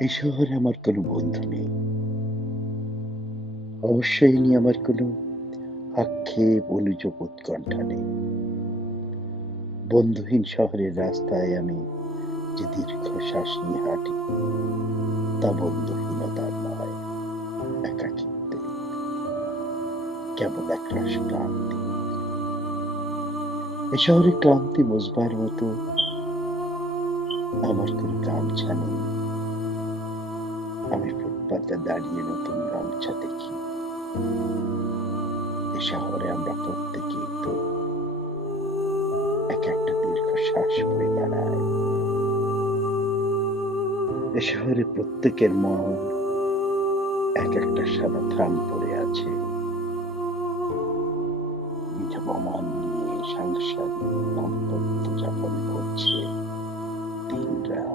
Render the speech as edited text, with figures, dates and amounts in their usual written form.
এই শহরে আমার কোনো বন্ধু নেই। অবশ্যই নিয়ে আমার কোনো আক্ষেপ, অনুযোগ, উৎকণ্ঠা নেই। বন্ধুহীন শহরের রাস্তায় আমি যে দীর্ঘশ্বাস নিয়ে হাঁটি, তা বন্ধুহীনতার নয়, একাকিত্বের, কেবল একরাশ ক্লান্তি। এ শহরে ক্লান্তি বুঝবার মতো আমার কোনো গামছা নেই। আমি ফুটপাতে দাঁড়িয়ে নতুন গামছা দেখি। এ শহরে আমরা প্রত্যেকেই তো এক একটা দীর্ঘশ্বাস বয়ে বেড়াই। এ শহরে প্রত্যেকের মন এক একটা সাদা থ্রাম পড়ে আছে। বিধবা মান নিয়ে সাংসারিক দাম্পত্য যাপন করছে দিন-রাত।